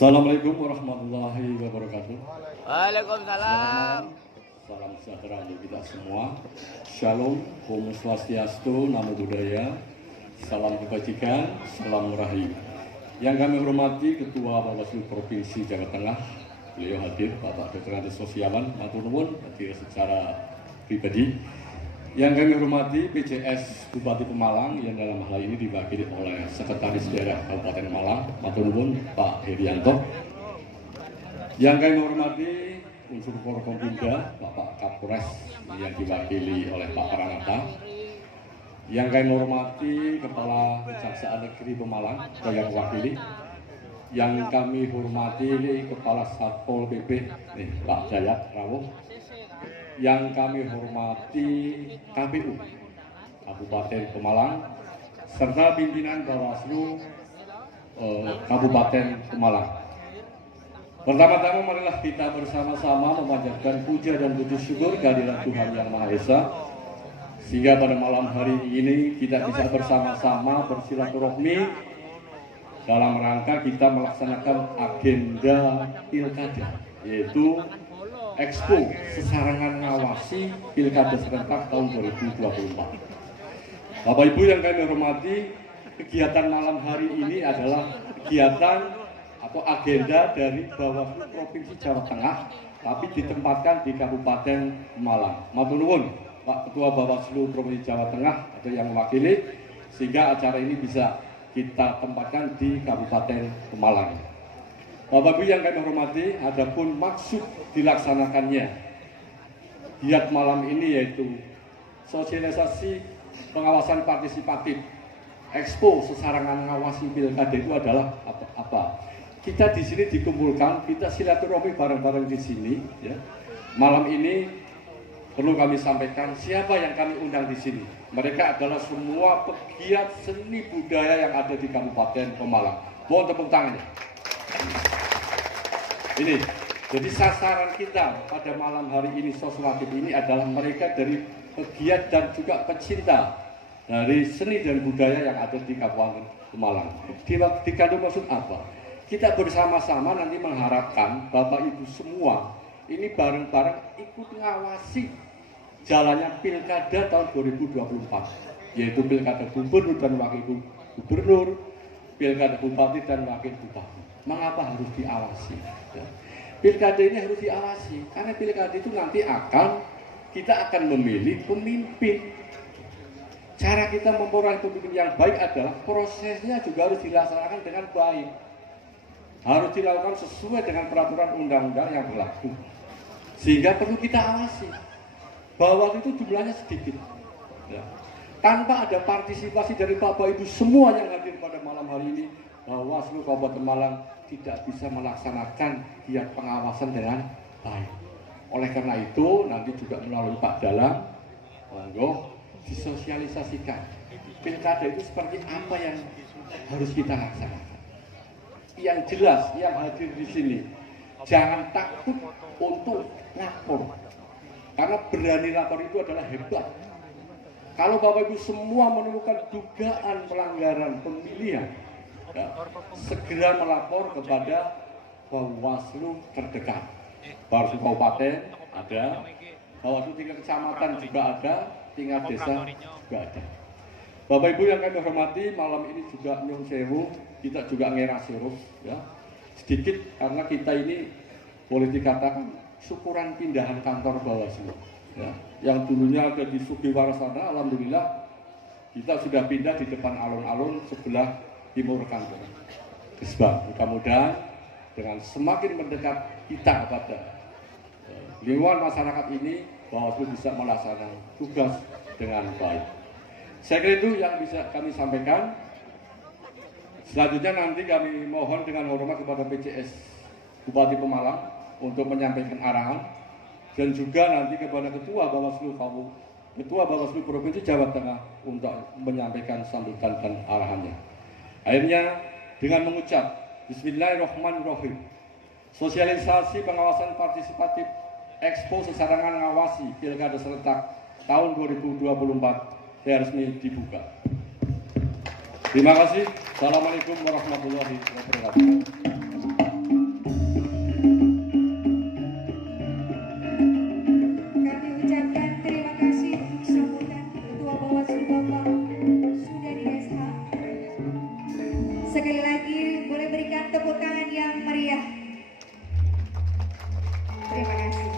Assalamualaikum warahmatullahi wabarakatuh. Waalaikumsalam. Salam sejahtera untuk kita semua. Shalom, Om Swastiastu, Namo Buddhaya, salam kebajikan, salam rahayu. Yang kami hormati Ketua Bawaslu Provinsi Jawa Tengah, beliau hadir, Bapak Dr. Andi Sosiawan, matur nuwun hadir secara pribadi. Yang kami hormati PCS Bupati Pemalang yang dalam hal ini diwakili oleh Sekretaris Daerah Kabupaten Malang, matur nuwun Pak Herianto. Yang kami hormati unsur Forkompinda, Bapak Kapolres yang diwakili oleh Pak Pranata. Yang kami hormati Kepala Kejaksaan Negeri Pemalang yang mewakili. Yang kami hormati Kepala Satpol PP Pak Dayat Rawuh. Yang kami hormati KPU Kabupaten Pemalang serta pimpinan Bawaslu Kabupaten Pemalang. Pertama-tama marilah kita bersama-sama memanjatkan puja dan puji syukur kehadirat Tuhan Yang Maha Esa, sehingga pada malam hari ini kita bisa bersama-sama bersilaturahmi dalam rangka kita melaksanakan agenda pilkada, yaitu Expo Sesarengan Ngawasi Pilkada Serentak tahun 2024. Bapak Ibu yang kami hormati, kegiatan malam hari ini adalah kegiatan atau agenda dari Bawaslu Provinsi Jawa Tengah, tapi ditempatkan di Kabupaten Malang. Matur nuwun Pak Ketua Bawaslu Provinsi Jawa Tengah atau yang mewakili, sehingga acara ini bisa kita tempatkan di Kabupaten Pemalang. Bapak Ibu yang kami hormati, adapun maksud dilaksanakannya giat malam ini yaitu sosialisasi pengawasan partisipatif Expo Sesarengan Ngawasi Pilkada itu adalah apa? Kita di sini dikumpulkan, kita silaturahmi bareng-bareng di sini. Ya. Malam ini perlu kami sampaikan siapa yang kami undang di sini. Mereka adalah semua pegiat seni budaya yang ada di Kabupaten Pemalang. Mohon tepuk tangannya. Ini, jadi sasaran kita pada malam hari ini soswatif ini adalah mereka dari pegiat dan juga pecinta dari seni dan budaya yang ada di Kabupaten Pemalang. Dikandung maksud apa? Kita bersama-sama nanti mengharapkan Bapak Ibu semua ini bareng-bareng ikut mengawasi jalannya pilkada tahun 2024, yaitu pilkada gubernur dan wakil gubernur, pilkada bupati dan wakil bupati. Mengapa harus diawasi? Ya. Pilkada ini harus diawasi karena pilkada itu nanti kita akan memilih pemimpin. Cara kita memperoleh pemimpin yang baik adalah prosesnya juga harus dilaksanakan dengan baik. Harus dilakukan sesuai dengan peraturan undang-undang yang berlaku. Sehingga perlu kita awasi. Bahwa itu jumlahnya sedikit. Ya. Tanpa ada partisipasi dari Bapak Ibu semua yang hadir pada malam hari ini, Bawaslu Kabupaten Malang tidak bisa melaksanakan giat pengawasan dengan baik. Oleh karena itu, nanti juga melalui Pak Dalam, monggo disosialisasikan. Pilkada itu seperti apa yang harus kita laksanakan. Yang jelas, yang hadir di sini, jangan takut untuk lapor. Karena berani lapor itu adalah hebat. Kalau Bapak Ibu semua menemukan dugaan pelanggaran pemilihan, ya, segera melapor kepada Bawaslu terdekat. Bawaslu Kabupaten ada, Bawaslu tingkat kecamatan juga ada, tingkat desa juga ada. Bapak Ibu yang kami hormati, malam ini juga nyun sewu, kita juga ngerasirus, ya, sedikit karena kita ini boleh dikatakan syukuran pindahan kantor Bawaslu. Ya, yang dulunya ada di Sugiwara sana, alhamdulillah kita sudah pindah di depan alun-alun sebelah timur kantor. Sebab mudah-mudahan dengan semakin mendekat kita kepada lingkungan masyarakat ini, Bawaslu bisa melaksanakan tugas dengan baik. Saya kira itu yang bisa kami sampaikan. Selanjutnya nanti kami mohon dengan hormat kepada PCS Bupati Pemalang untuk menyampaikan arahan, dan juga nanti kepada Ketua Bawaslu Provinsi Jawa Tengah untuk menyampaikan sambutan dan arahannya. Akhirnya dengan mengucap Bismillahirrahmanirrahim, sosialisasi pengawasan partisipatif Expo Sesarengan Ngawasi Pilkada Serentak tahun 2024 saya resmi dibuka. Terima kasih. Assalamualaikum warahmatullahi wabarakatuh. Sekali lagi boleh berikan tepuk tangan yang meriah. Terima kasih.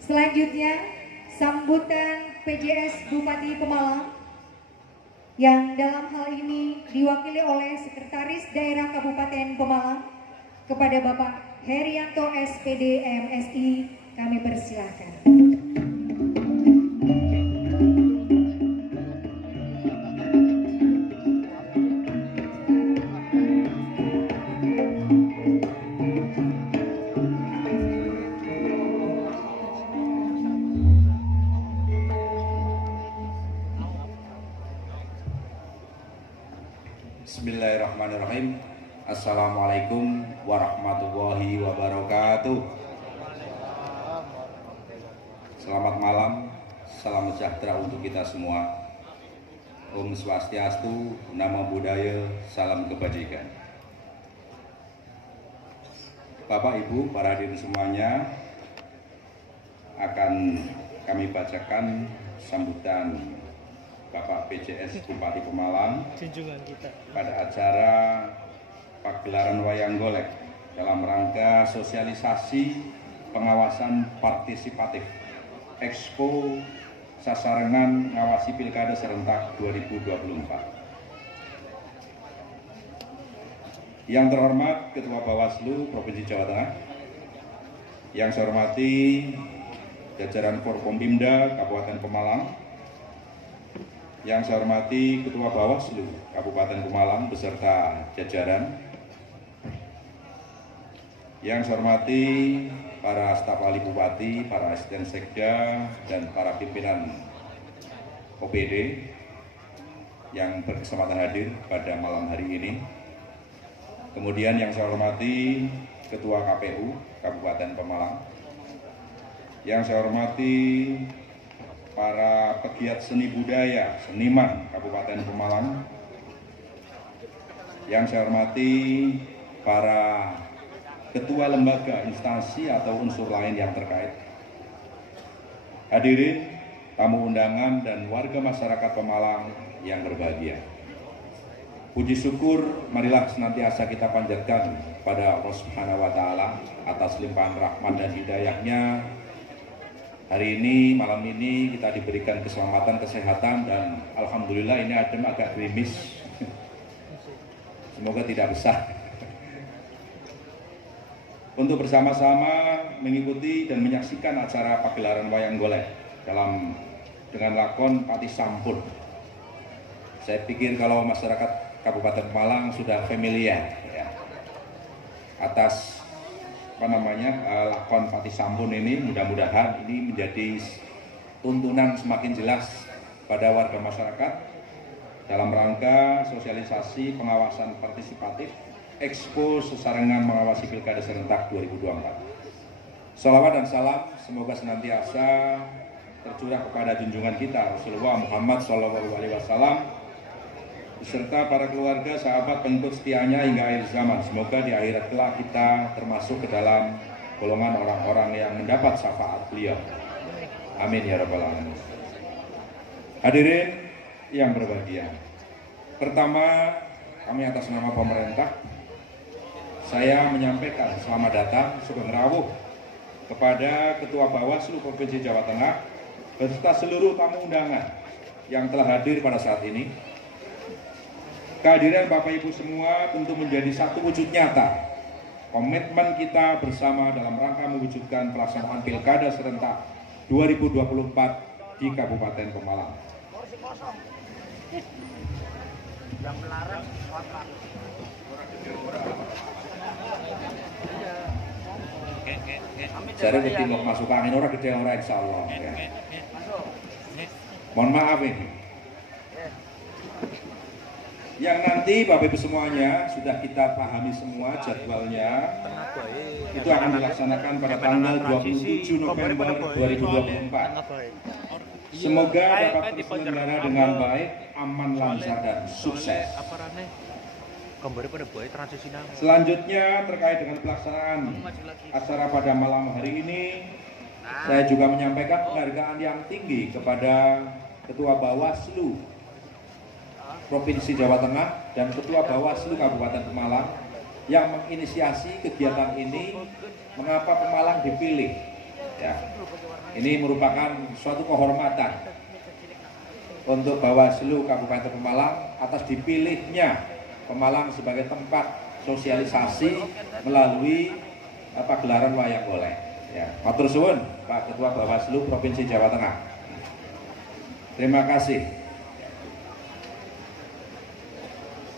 Selanjutnya sambutan PJS Bupati Pemalang yang dalam hal ini diwakili oleh Sekretaris Daerah Kabupaten Pemalang kepada Bapak Herianto SPD MSI, kami persilahkan. Bismillahirrahmanirrahim. Assalamualaikum warahmatullahi wabarakatuh. Selamat malam, salam sejahtera untuk kita semua. Om Swastiastu, Namo Buddhaya, salam kebajikan. Bapak Ibu, para hadirin semuanya, akan kami bacakan sambutan Bapak PJS Bupati Pemalang pada acara pagelaran wayang golek dalam rangka sosialisasi pengawasan partisipatif Expo Sasarengan Ngawasi Pilkada Serentak 2024. Yang terhormat Ketua Bawaslu Provinsi Jawa Tengah, yang saya hormati jajaran Forkompimda Kabupaten Pemalang, yang saya hormati Ketua Bawaslu Kabupaten Pemalang beserta jajaran, yang saya hormati para staf ahli bupati, para asisten sekda, dan para pimpinan OPD yang berkesempatan hadir pada malam hari ini. Kemudian yang saya hormati Ketua KPU Kabupaten Pemalang, yang saya hormati para pegiat seni budaya, seniman Kabupaten Pemalang, yang saya hormati para ketua lembaga, instansi atau unsur lain yang terkait. Hadirin, tamu undangan dan warga masyarakat Pemalang yang berbahagia. Puji syukur marilah senantiasa kita panjatkan pada Allah Subhanahu wa taala atas limpahan rahmat dan hidayahnya. Hari ini, malam ini kita diberikan keselamatan, kesehatan, dan alhamdulillah ini adem agak gerimis. Semoga tidak besar. Untuk bersama-sama mengikuti dan menyaksikan acara pagelaran wayang golek dengan lakon Pati Sampun. Saya pikir kalau masyarakat Kabupaten Malang sudah familiar ya, atas lakon Pati Sampun ini. Mudah-mudahan ini menjadi tuntunan semakin jelas pada warga masyarakat dalam rangka sosialisasi pengawasan partisipatif Expo Sesarengan Mengawasi Pilkada Serentak 2024. Salawat dan salam semoga senantiasa tercurah kepada junjungan kita Rasulullah Muhammad SAW beserta para keluarga, sahabat, pengikut setianya hingga akhir zaman. Semoga di akhirat kelak kita termasuk ke dalam golongan orang-orang yang mendapat syafaat beliau. Amin ya rabbal alamin. Hadirin yang berbahagia, pertama kami atas nama pemerintah, saya menyampaikan selamat datang sugeng rawuh kepada Ketua Bawaslu Provinsi Jawa Tengah beserta seluruh tamu undangan yang telah hadir pada saat ini. Kehadiran Bapak Ibu semua tentu menjadi satu wujud nyata komitmen kita bersama dalam rangka mewujudkan pelaksanaan Pilkada Serentak 2024 di Kabupaten Pemalang. Yang melarang saya ngerti mau masuk angin orang gede orang insyaallah ya. Mohon maaf ini. Yang nanti Bapak Ibu semuanya sudah kita pahami semua jadwalnya. Itu akan dilaksanakan pada tanggal 27 November 2024. Semoga dapat terselenggara dengan baik, aman, lancar, dan sukses. Selanjutnya terkait dengan pelaksanaan acara pada malam hari ini, saya juga menyampaikan penghargaan yang tinggi kepada Ketua Bawaslu Provinsi Jawa Tengah dan Ketua Bawaslu Kabupaten Pemalang yang menginisiasi kegiatan ini. Mengapa Pemalang dipilih? Ya, ini merupakan suatu kehormatan untuk Bawaslu Kabupaten Pemalang atas dipilihnya Pemalang sebagai tempat sosialisasi melalui gelaran wayang golek. Ya, matur suwun Pak Ketua Bawaslu Provinsi Jawa Tengah. Terima kasih.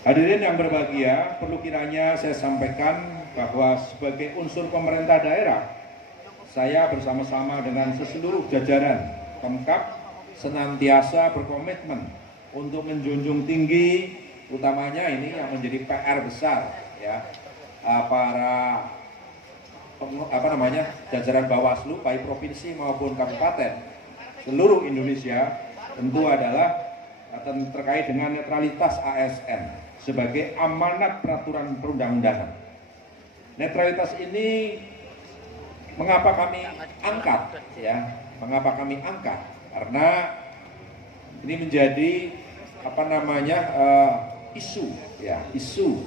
Hadirin yang berbahagia, perlu kiranya saya sampaikan bahwa sebagai unsur pemerintah daerah, saya bersama-sama dengan seluruh jajaran Pemkab senantiasa berkomitmen untuk menjunjung tinggi, utamanya ini yang menjadi PR besar, ya, para jajaran Bawaslu baik provinsi maupun kabupaten seluruh Indonesia, tentu adalah terkait dengan netralitas ASN sebagai amanat peraturan perundang-undangan. Netralitas ini mengapa kami angkat, ya? Mengapa kami angkat? Karena ini menjadi isu, ya, isu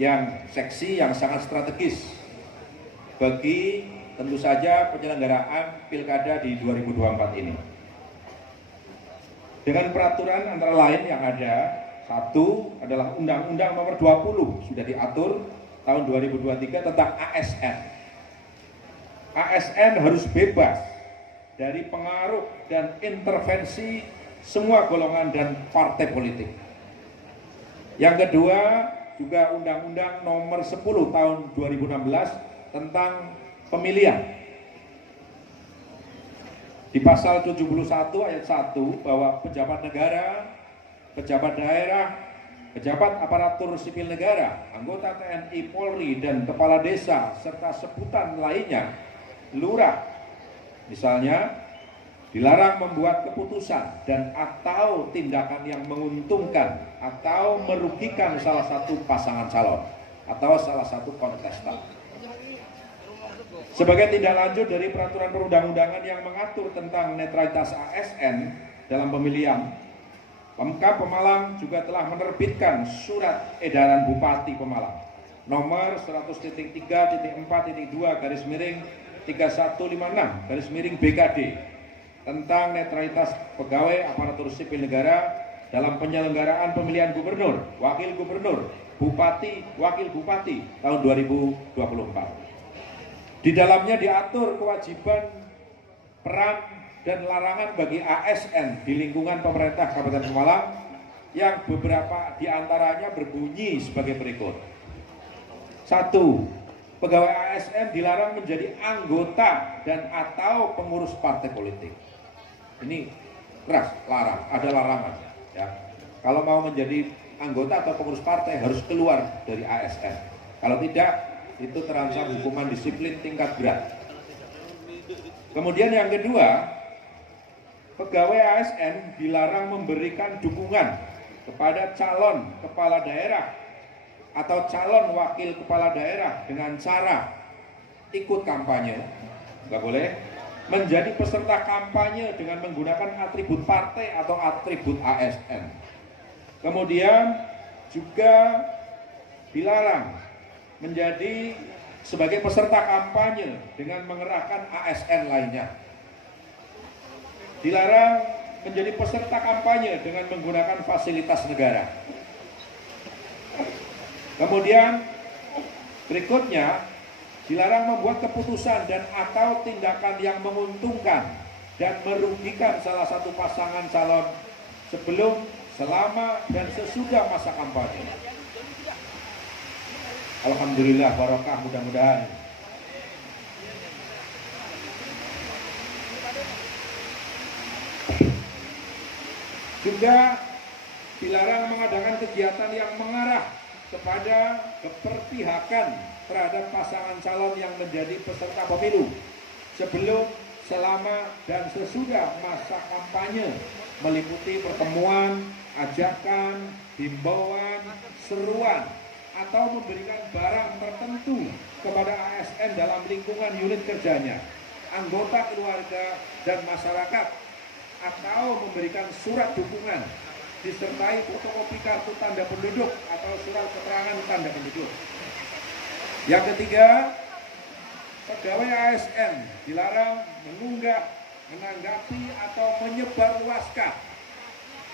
yang seksi, yang sangat strategis bagi tentu saja penyelenggaraan pilkada di 2024 ini. Dengan peraturan antara lain yang ada, satu adalah Undang-Undang Nomor 20 sudah diatur tahun 2023 tentang ASN. ASN harus bebas dari pengaruh dan intervensi semua golongan dan partai politik. Yang kedua juga Undang-Undang Nomor 10 tahun 2016 tentang pemilihan. Di pasal 71 ayat 1 bahwa pejabat negara, pejabat daerah, pejabat aparatur sipil negara, anggota TNI, Polri, dan kepala desa, serta sebutan lainnya, lurah, misalnya, dilarang membuat keputusan dan atau tindakan yang menguntungkan atau merugikan salah satu pasangan calon atau salah satu kontestan. Sebagai tindak lanjut dari peraturan perundang-undangan yang mengatur tentang netralitas ASN dalam pemilihan, Pemkab Pemalang juga telah menerbitkan surat edaran Bupati Pemalang nomor 100.3.4.2/3156/BKD tentang netralitas pegawai aparatur sipil negara dalam penyelenggaraan pemilihan gubernur, wakil gubernur, bupati, wakil bupati tahun 2024. Di dalamnya diatur kewajiban, peran, dan larangan bagi ASN di lingkungan pemerintah Kabupaten Pemalang yang beberapa diantaranya berbunyi sebagai berikut. 1. Pegawai ASN dilarang menjadi anggota dan atau pengurus partai politik. Ini keras, larang, ada larangan. Ya. Kalau mau menjadi anggota atau pengurus partai harus keluar dari ASN. Kalau tidak, itu terancam hukuman disiplin tingkat berat. Kemudian yang kedua, pegawai ASN dilarang memberikan dukungan kepada calon kepala daerah atau calon wakil kepala daerah dengan cara ikut kampanye, nggak boleh, menjadi peserta kampanye dengan menggunakan atribut partai atau atribut ASN. Kemudian juga dilarang menjadi sebagai peserta kampanye dengan mengerahkan ASN lainnya. Dilarang menjadi peserta kampanye dengan menggunakan fasilitas negara. Kemudian berikutnya, dilarang membuat keputusan dan atau tindakan yang menguntungkan dan merugikan salah satu pasangan calon sebelum, selama, dan sesudah masa kampanye. Alhamdulillah, barokah, mudah-mudahan. Juga dilarang mengadakan kegiatan yang mengarah kepada keperpihakan terhadap pasangan calon yang menjadi peserta pemilu sebelum, selama, dan sesudah masa kampanye, meliputi pertemuan, ajakan, himbauan, seruan, atau memberikan barang tertentu kepada ASN dalam lingkungan unit kerjanya, anggota keluarga, dan masyarakat, atau memberikan surat dukungan disertai fotokopi kartu tanda penduduk atau surat keterangan tanda penduduk. Yang ketiga, pegawai ASN dilarang mengunggah, menanggapi atau menyebarluaskan.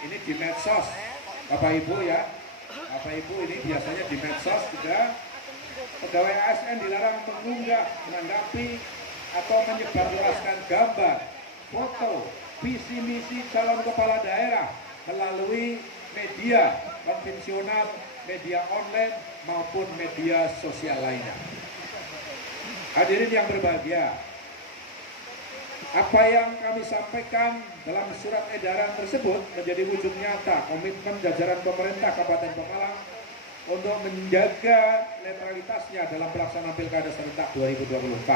Ini di medsos, Bapak Ibu ya. Bapak Ibu ini biasanya di medsos juga. Pegawai ASN dilarang mengunggah, menanggapi atau menyebarluaskan gambar, foto, visi misi calon kepala daerah melalui media konvensional, media online maupun media sosial lainnya. Hadirin yang berbahagia, apa yang kami sampaikan dalam surat edaran tersebut menjadi wujud nyata komitmen jajaran pemerintah Kabupaten Pemalang untuk menjaga netralitasnya dalam pelaksanaan Pilkada serentak 2024.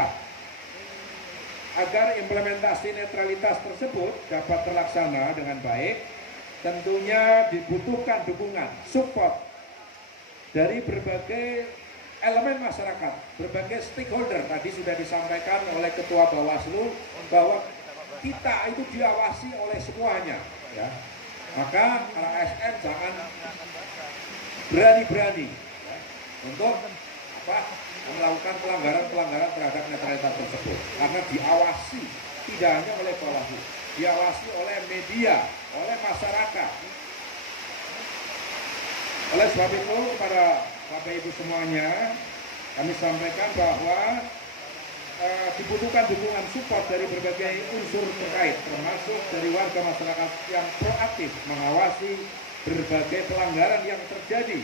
Agar implementasi netralitas tersebut dapat terlaksana dengan baik, tentunya dibutuhkan dukungan, support dari berbagai elemen masyarakat, berbagai stakeholder. Tadi sudah disampaikan oleh Ketua Bawaslu bahwa kita itu diawasi oleh semuanya, ya. Maka para ASN jangan berani-berani ya, untuk melakukan pelanggaran-pelanggaran terhadap netralitas tersebut, karena diawasi tidak hanya oleh Bawaslu, diawasi oleh media, oleh masyarakat. Oleh sebab itu kepada Bapak Ibu semuanya, kami sampaikan bahwa dibutuhkan dukungan support dari berbagai unsur terkait, termasuk dari warga masyarakat yang proaktif mengawasi berbagai pelanggaran yang terjadi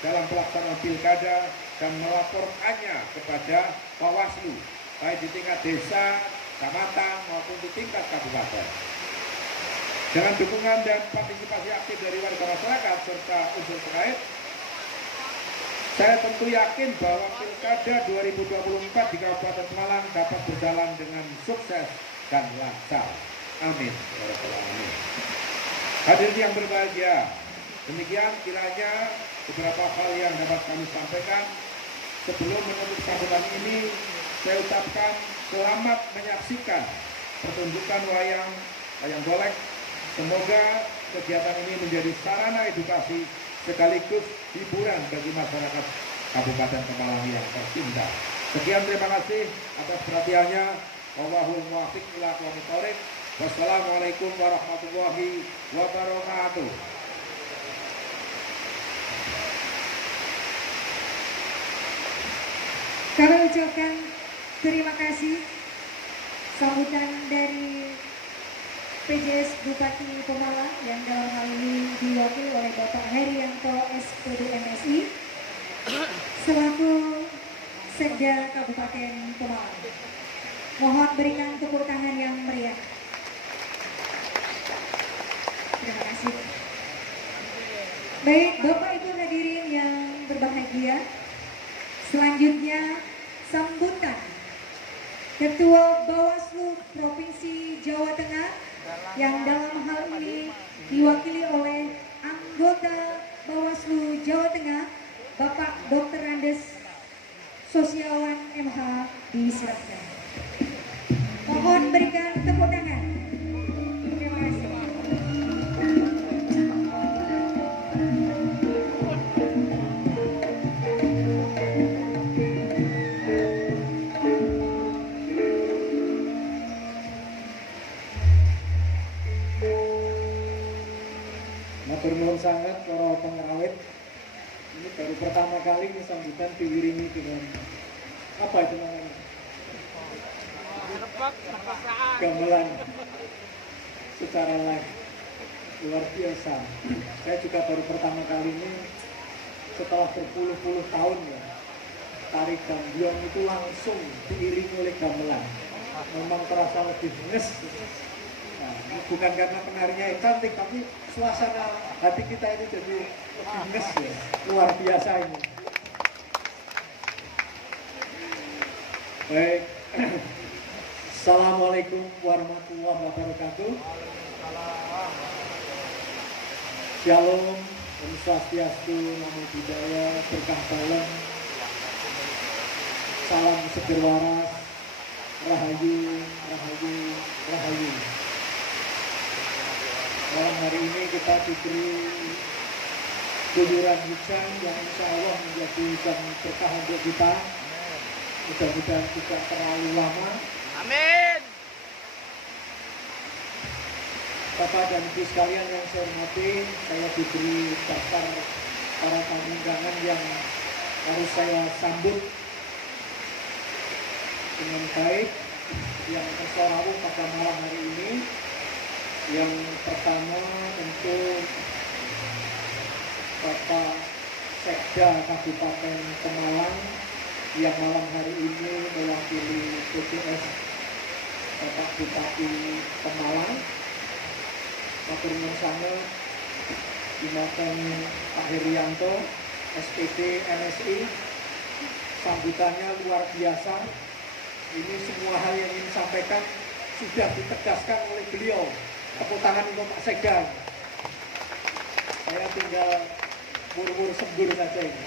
dalam pelaksanaan pilkada dan melaporkannya kepada Bawaslu, baik di tingkat desa, kecamatan maupun di tingkat kabupaten. Dengan dukungan dan partisipasi aktif dari warga masyarakat serta unsur terkait, saya tentu yakin bahwa Pilkada 2024 di Kabupaten Pemalang dapat berjalan dengan sukses dan lancar. Amin. Hadirin yang berbahagia, demikian kiranya beberapa hal yang dapat kami sampaikan. Sebelum menutup sambutan ini, saya ucapkan selamat menyaksikan pertunjukan wayang golek. Semoga kegiatan ini menjadi sarana edukasi sekaligus hiburan bagi masyarakat Kabupaten Pemalang yang tercinta. Sekian, terima kasih atas perhatiannya. Wallahul muwaffiq ila aqwamit thoriq. Wassalamualaikum warahmatullahi wabarakatuh. Kami ucapkan terima kasih sambutan dari PJS Bupati Pemalang yang dalam hal ini diwakili oleh Bapak Herianto SPD MSI selaku Sekda Kabupaten Pemalang. Mohon berikan tepuk tangan yang meriah. Terima kasih. Baik, Bapak Ibu hadirin yang berbahagia, selanjutnya sambutan Ketua Bawaslu Provinsi Jawa Tengah yang dalam hal ini diwakili oleh anggota Bawaslu Jawa Tengah, Bapak Dr. Andes Sosiawan MH, disilakan. Mohon berikan tepuk tangan. Terima kasih. Matur nuwun sangat para pengrawit. Ini baru pertama kali ini sambutan diiringi dengan apa itu namanya? Gamelan secara live, luar biasa. Saya juga baru pertama kali ini setelah berpuluh-puluh tahun ya, tari gambiong itu langsung diiringi oleh gamelan. Memang terasa lebih nges. Nah, bukan karena penarinya yang cantik, tapi suasana hati kita ini jadi lebih nges ya. Luar biasa ini. Baik. Assalamualaikum warahmatullahi wabarakatuh. Shalom, Om Swastiastu, Namo Buddhaya, berkah balem, salam seger waras, rahayu, rahayu, rahayu. Malam hari ini kita diberi guyuran hujan yang insya Allah menjadi hujan berkah untuk kita. Mudah-mudahan tidak terlalu lama. Amin. Bapak dan Ibu sekalian yang saya hormati, saya diberi daftar para tamu undangan yang harus saya sambut dengan baik yang tersorawuh pada malam hari ini. Yang pertama tentu Bapak Sekda Kabupaten Pemalang yang malam hari ini mewakili PJS Bapak Bupati Pemalang. Matur nuwun sanget Dimaten Pak Herianto, SPD MSI. Sambutannya luar biasa. Ini semua hal yang ingin disampaikan sudah ditegaskan oleh beliau. Tepuk tangan untuk Pak Sekda. Saya tinggal buru-buru sembur saja ini.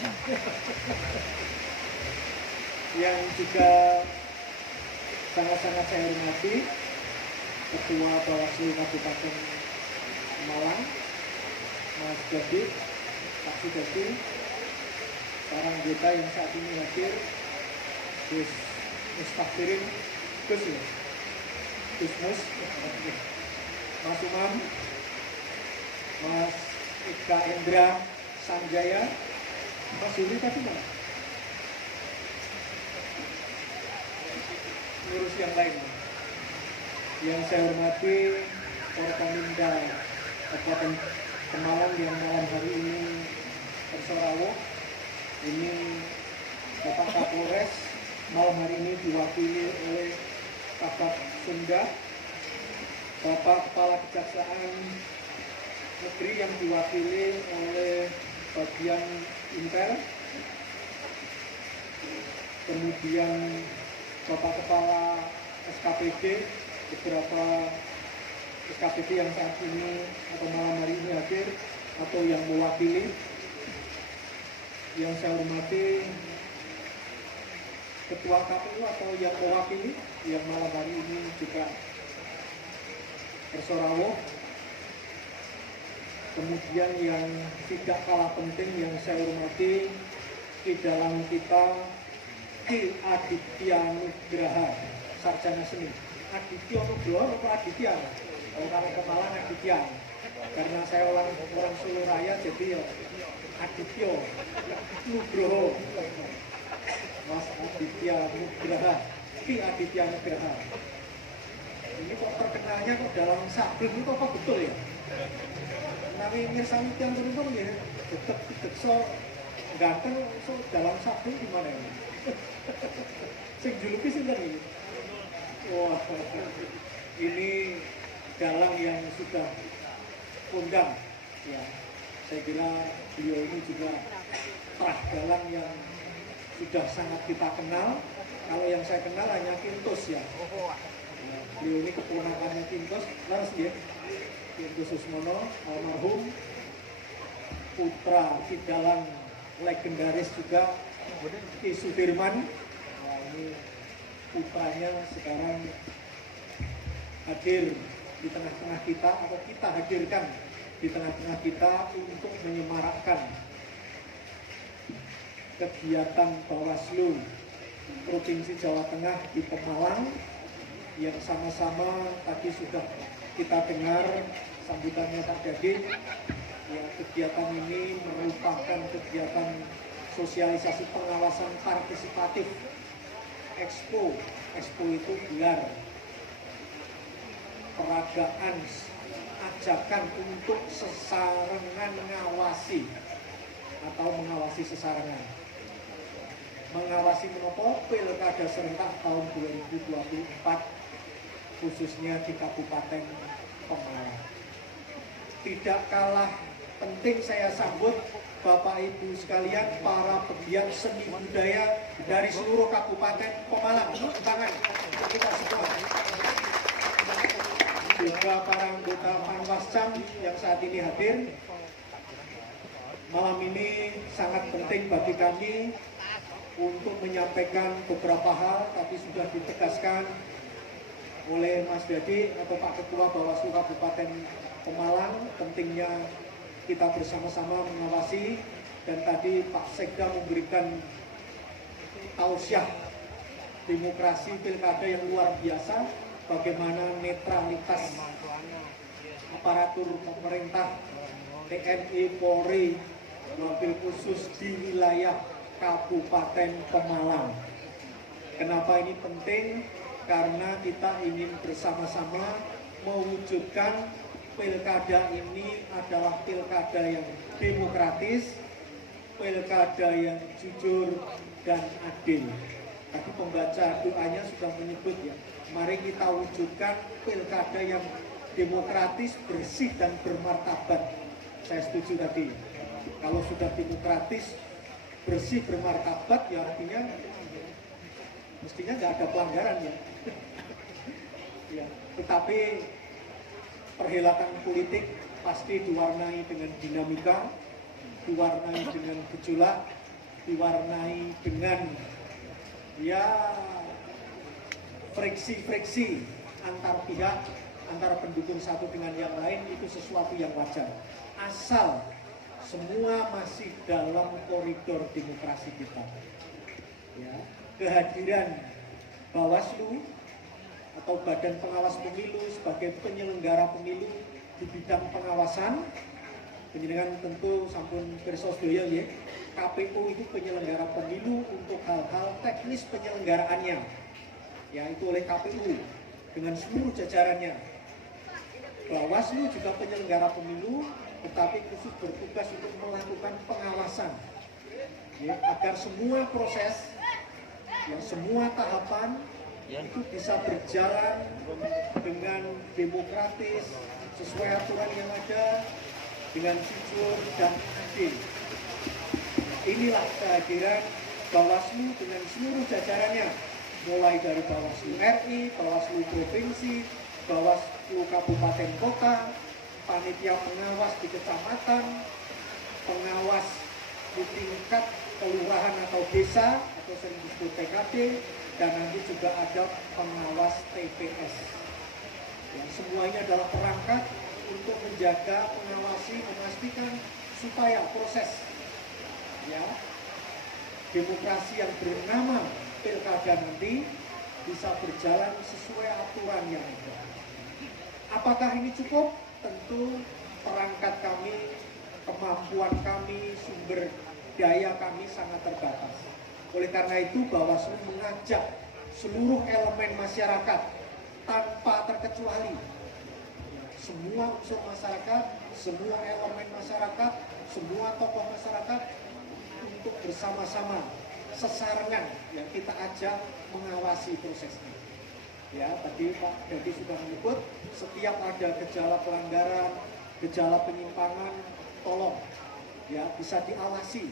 Yang juga sangat-sangat saya hormati Ketua Bawaslu Kabupaten Malang, Mas Dadi, Pak Sudadi, para anggota yang saat ini hadir, Gus Mustafirin, Gus Mus, Mas Umam, Mas Ika Endra Sanjaya, Mas Yuli tadi mana? Ngurus yang lain. Yang saya hormati Forkominda Kabupaten Pemalang yang malam hari ini bersorawuh. Ini Bapak Kapolres malam hari ini diwakili oleh Bapak Sunda, Bapak Kepala Kejaksaan Negeri yang diwakili oleh bagian Intel, kemudian Bapak Kepala SKPD, beberapa SKPD yang saat ini atau malam hari ini hadir atau yang mewakili. Yang saya hormati Ketua KPU atau yang mewakili yang malam hari ini juga bersorawuh. Kemudian yang tidak kalah penting yang saya hormati di dalam kita Ki Aditya Nugraha, sarjana seni. Aditya Nugraha atau Aditya? Kalau Pemalang Aditya. Karena saya orang Solo Raya jadi ya Aditya Nugroho. Mas Aditya Nugraha, Ki Aditya Nugraha. Ini kok terkenalnya kok dalam sablon itu apa betul ya? Nami mirsani yang beruntung ya, tetap so ganteng so dalam sablon gimana ya? Sing juluki sinten ini? Wah, ini dalang yang sudah kondang ya. Saya kira beliau ini juga dalang yang sudah sangat kita kenal. Kalau yang saya kenal hanya Kintos ya. Beliau ini keponakannya Kintos, laras ya. Kintos Susmono, almarhum, putra dalang legendaris juga Ki Sudirman. Nah, ini putranya sekarang hadir di tengah-tengah kita atau kita hadirkan di tengah-tengah kita untuk menyemarakkan kegiatan Bawaslu Provinsi Jawa Tengah di Pemalang yang sama-sama tadi sudah kita dengar sambutannya Pak Dadi. Ya, kegiatan ini merupakan kegiatan sosialisasi pengawasan partisipatif. Expo itu gelar peragaan ajakan untuk sesarengan mengawasi atau mengawasi sesarengan. Mengawasi menopo pilkada serentak tahun 2024 khususnya di Kabupaten Pemalang. Tidak kalah penting saya sambut Bapak Ibu sekalian, para pegiat seni budaya dari seluruh Kabupaten Pemalang. Tangan untuk kita semua. Juga para anggota Panwascam yang saat ini hadir. Malam ini sangat penting bagi kami untuk menyampaikan beberapa hal, tapi sudah ditegaskan oleh Mas Dadi atau Pak Ketua Bawaslu Kabupaten Pemalang, pentingnya kita bersama-sama mengawasi, dan tadi Pak Sekda memberikan tausiah demokrasi pilkada yang luar biasa, bagaimana netralitas aparatur pemerintah, TNI, Polri, mobil khusus di wilayah Kabupaten Pemalang. Kenapa ini penting? Karena kita ingin bersama-sama mewujudkan pilkada ini adalah pilkada yang demokratis, pilkada yang jujur dan adil. Tadi pembaca doanya sudah menyebut ya, mari kita wujudkan pilkada yang demokratis, bersih dan bermartabat. Saya setuju tadi. Kalau sudah demokratis, bersih, bermartabat, ya artinya mestinya nggak ada pelanggaran ya. Ya, tetapi perhelatan politik pasti diwarnai dengan dinamika, diwarnai dengan gejolak, diwarnai dengan ya friksi-friksi antar pihak, antara pendukung satu dengan yang lain, itu sesuatu yang wajar. Asal semua masih dalam koridor demokrasi kita. Ya, kehadiran Bawaslu atau Badan Pengawas Pemilu sebagai penyelenggara pemilu di bidang pengawasan, penyelenggara tentu sampun pirsa sedaya ya. KPU itu penyelenggara pemilu untuk hal-hal teknis penyelenggaraannya, yaitu oleh KPU dengan seluruh jajarannya. Bawaslu juga penyelenggara pemilu, tetapi khusus bertugas untuk melakukan pengawasan, ya, agar semua proses, ya, semua tahapan itu bisa berjalan dengan demokratis, sesuai aturan yang ada, dengan jujur dan adil. Inilah kehadiran Bawaslu dengan seluruh jajarannya, mulai dari Bawaslu RI, Bawaslu Provinsi, Bawaslu Kabupaten Kota, panitia pengawas di kecamatan, pengawas di tingkat kelurahan atau desa atau sering disebut PKD, dan nanti juga ada pengawas TPS. Ya, semuanya adalah perangkat untuk menjaga, mengawasi, memastikan supaya proses, ya, demokrasi yang bernama pilkada nanti bisa berjalan sesuai aturan yang ada. Apakah ini cukup? Tentu perangkat kami, kemampuan kami, sumber daya kami sangat terbatas. Oleh karena itu Bawaslu mengajak seluruh elemen masyarakat tanpa terkecuali, semua unsur masyarakat, semua elemen masyarakat, semua tokoh masyarakat untuk bersama-sama sesarengan yang kita ajak mengawasi prosesnya. Ya, tadi Pak Dadi sudah menyebut, setiap ada gejala pelanggaran, gejala penyimpangan, tolong ya bisa diawasi.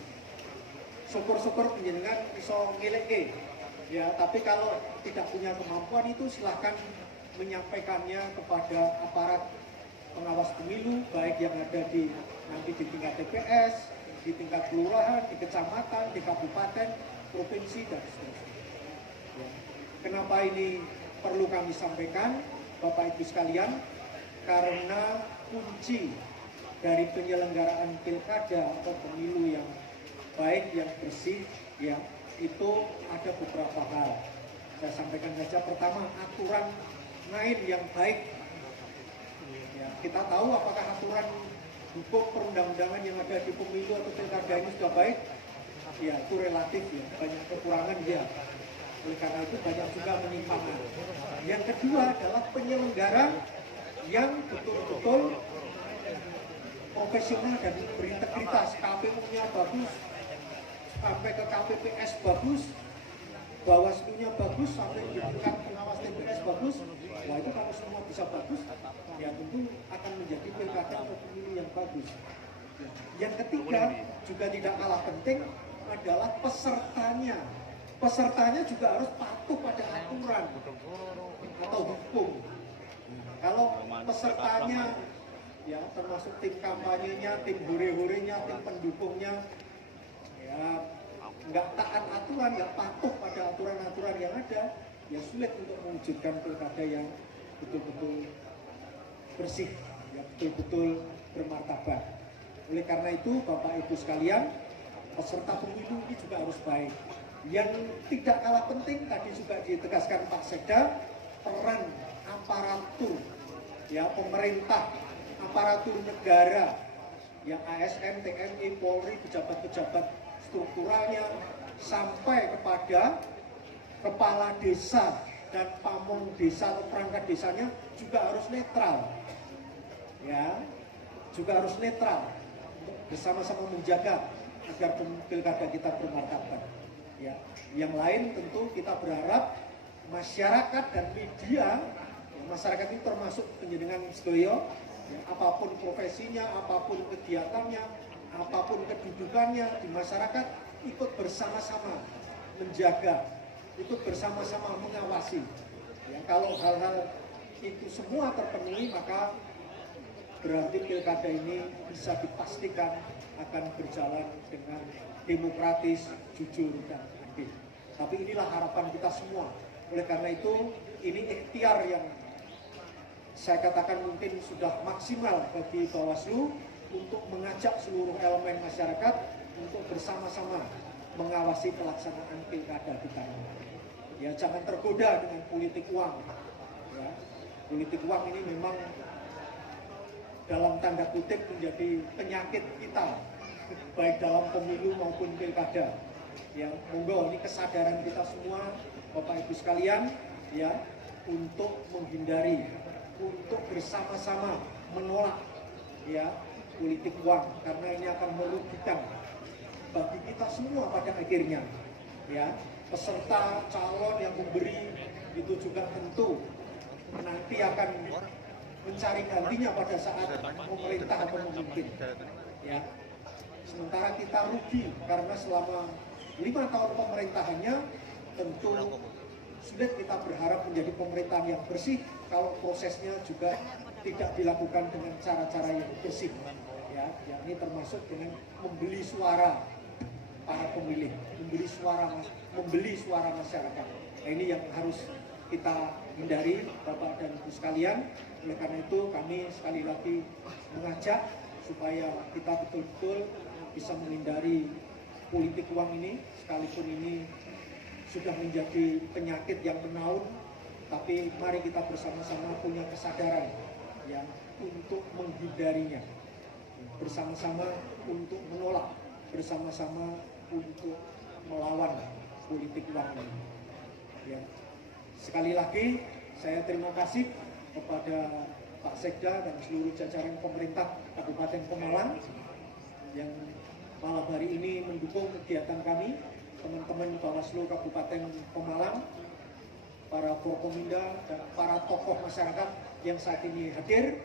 Syukur-syukur penjenengan iso ngileke. Ya, tapi kalau tidak punya kemampuan itu silahkan menyampaikannya kepada aparat pengawas pemilu, baik yang ada di nanti di tingkat TPS, di tingkat kelurahan, di kecamatan, di kabupaten, provinsi dan seterusnya. Ya. Kenapa ini perlu kami sampaikan, Bapak Ibu sekalian? Karena kunci dari penyelenggaraan pilkada atau pemilu yang baik, yang bersih, ya, itu ada beberapa hal. Saya sampaikan saja. Pertama, aturan main yang baik. Ya, kita tahu apakah aturan hukum perundang-undangan yang ada di pemilu atau pilkada ini sudah baik? Ya, itu relatif ya, banyak kekurangan ya. Oleh karena itu banyak juga penyimpangan. Yang kedua adalah penyelenggara yang betul-betul profesional dan berintegritas. KPU-nya bagus, sampai ke KPPS bagus, Bawaslu-nya bagus, sampai di tingkat pengawas TPS bagus. Wah, itu kalau semua bisa bagus, ya tentu akan menjadi pilkada atau pemilu yang bagus. Yang ketiga juga tidak kalah penting adalah pesertanya. Pesertanya juga harus patuh pada aturan atau hukum. Kalau pesertanya, ya termasuk tim kampanyenya, tim hore-horenya, tim pendukungnya, ya nggak taat aturan, nggak patuh pada aturan-aturan yang ada, ya sulit untuk mewujudkan pilkada yang betul-betul bersih ya betul-betul bermartabat. Oleh karena itu Bapak Ibu sekalian, peserta pemilu ini juga harus baik. Yang tidak kalah penting tadi juga ditegaskan Pak Sekda, peran aparatur ya pemerintah, aparatur negara, yang ASN, TNI, Polri, pejabat-pejabat strukturalnya sampai kepada kepala desa dan pamong desa atau perangkat desanya juga harus netral. Ya, juga harus netral untuk bersama-sama menjaga agar pilkada kita bermartabat. Ya, yang lain tentu kita berharap masyarakat dan media, ya, masyarakat ini termasuk penjenengan sedoyo, ya, apapun profesinya, apapun kegiatannya, apapun kedudukannya di masyarakat, ikut bersama-sama menjaga, ikut bersama-sama mengawasi. Ya, kalau hal-hal itu semua terpenuhi, maka berarti pilkada ini bisa dipastikan akan berjalan dengan demokratis, jujur, dan adil. Tapi inilah harapan kita semua. Oleh karena itu, ini ikhtiar yang saya katakan mungkin sudah maksimal bagi Bawaslu untuk mengajak seluruh elemen masyarakat untuk bersama-sama mengawasi pelaksanaan pilkada kita. Ya, jangan tergoda dengan politik uang. Ya, politik uang ini memang dalam tanda kutip menjadi penyakit kita, baik dalam pemilu maupun pilkada. Ya, monggo ini kesadaran kita semua, Bapak Ibu sekalian, ya, untuk menghindari, untuk bersama-sama menolak, ya, politik uang, karena ini akan merugikan bagi kita semua pada akhirnya. Ya, peserta calon yang memberi itu juga tentu nanti akan mencari gantinya pada saat pemerintah atau memimpin. Ya, sementara kita rugi karena selama 5 tahun pemerintahannya tentu sulit kita berharap menjadi pemerintahan yang bersih kalau prosesnya juga tidak dilakukan dengan cara-cara yang bersih. Ya, yakni termasuk dengan membeli suara para pemilih, membeli suara masyarakat. Nah, ini yang harus kita hindari, Bapak dan Ibu sekalian. Oleh karena itu kami sekali lagi mengajak supaya kita betul-betul bisa menghindari politik uang ini, sekalipun ini sudah menjadi penyakit yang menaun, tapi mari kita bersama-sama punya kesadaran yang untuk menghindarinya, bersama-sama untuk menolak, bersama-sama untuk melawan politik uang ini. Ya. Sekali lagi saya terima kasih kepada Pak Sekda dan seluruh jajaran pemerintah Kabupaten Pemalang yang malam hari ini mendukung kegiatan kami, teman-teman Bawaslu Kabupaten Pemalang, para Forkominda dan para tokoh masyarakat yang saat ini hadir.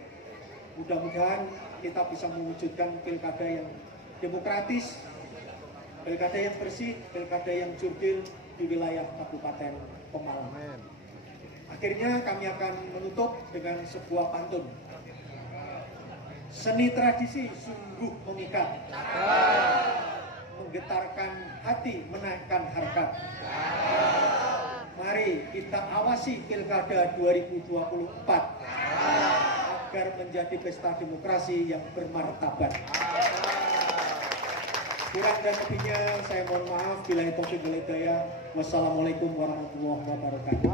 Mudah-mudahan kita bisa mewujudkan pilkada yang demokratis, pilkada yang bersih, pilkada yang jurdil di wilayah Kabupaten Pemalang. Akhirnya kami akan menutup dengan sebuah pantun. Seni tradisi sungguh memikat, menggetarkan hati, menaikkan harkat. Mari kita awasi pilkada 2024 agar menjadi pesta demokrasi yang bermartabat. Kurang dan lebihnya saya mohon maaf. Billahi taufiq wal hidayah. Wassalamualaikum warahmatullahi wabarakatuh.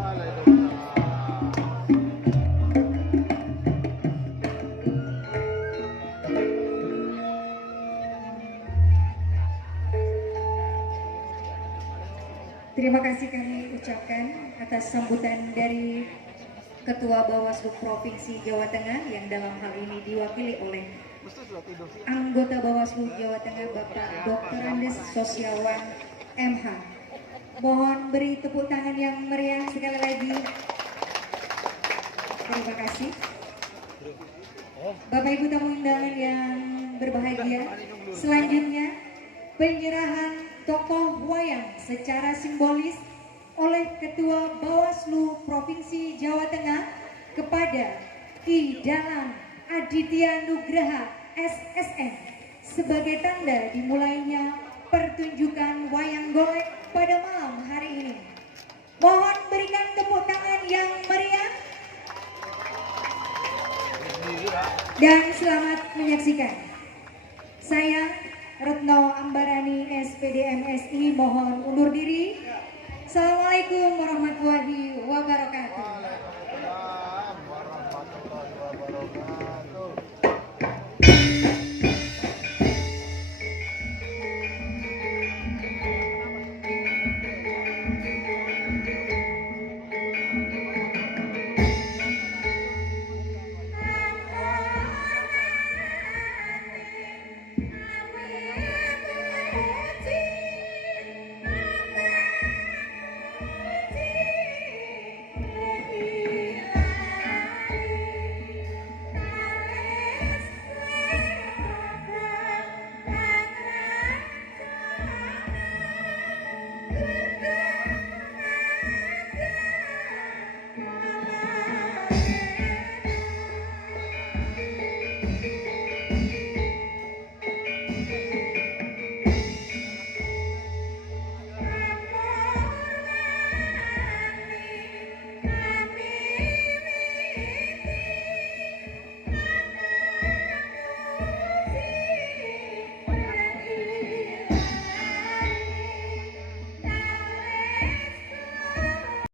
Terima kasih kami ucapkan atas sambutan dari Ketua Bawaslu Provinsi Jawa Tengah yang dalam hal ini diwakili oleh anggota Bawaslu Jawa Tengah Bapak Dr. Andes Sosiawan MH. Mohon beri tepuk tangan yang meriah sekali lagi. Terima kasih. Bapak Ibu tamu undangan yang berbahagia, selanjutnya penyerahan tokoh wayang secara simbolis oleh Ketua Bawaslu Provinsi Jawa Tengah kepada Ki Dalam Aditya Nugraha SSN sebagai tanda dimulainya pertunjukan wayang golek pada malam hari ini. Mohon berikan tepuk tangan yang meriah. dan selamat menyaksikan. Saya Retno Ambarani SPD MSI mohon undur diri. Assalamualaikum warahmatullahi wabarakatuh.